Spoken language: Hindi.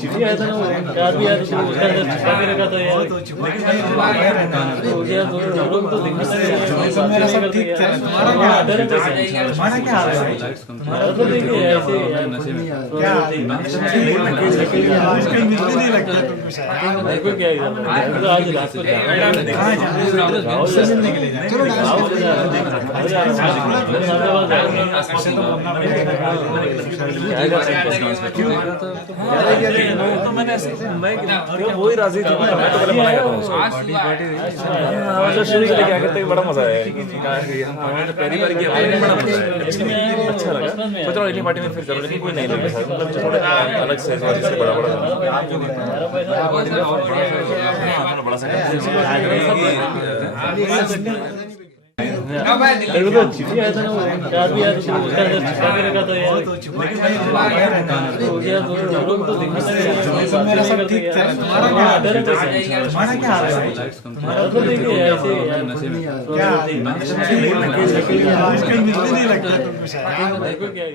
चिट्ठी आया था ना, वो याद भी आया तो उसका अंदर छुपा के रखा था यार। यार हम लोग तो दिखा था मेरा सब ठीक चल रहा है। तुम्हारा क्या हाल है? हमारा तो देखिए ऐसे क्या आजकल मिलने नहीं लगता तुमको शायद। मेरे को क्या है, तो आज रात को जाना है। कहाँ जाना है? मिलने के लिए जाना है। चलो तो मैंने ऐसे वो ही राजी थी, मैं तो पहले मना करता हूँ उसको। शुरू से लेके आकर तक बड़ा मजा आया, पहली बार किया बड़ा मजा आया, अच्छा लगा। सोच रहा हूँ अगली पार्टी में फिर करूँ, लेकिन कोई नहीं लगे साथ, मतलब थोड़ा अलग से बड़ा बड़ा सा मेरे को तो चिट्ठी आया था ना, वो याद भी आया तो उसका अंदर छुपा के रखा था यार। यार हम लोग तो दिखा था मेरा सब ठीक चल रहा है। तुम्हारा क्या हाल है? हमारा तो देखिए ऐसे क्या आजकल मिलने नहीं लगता तुमको शायद। मेरे को क्या है।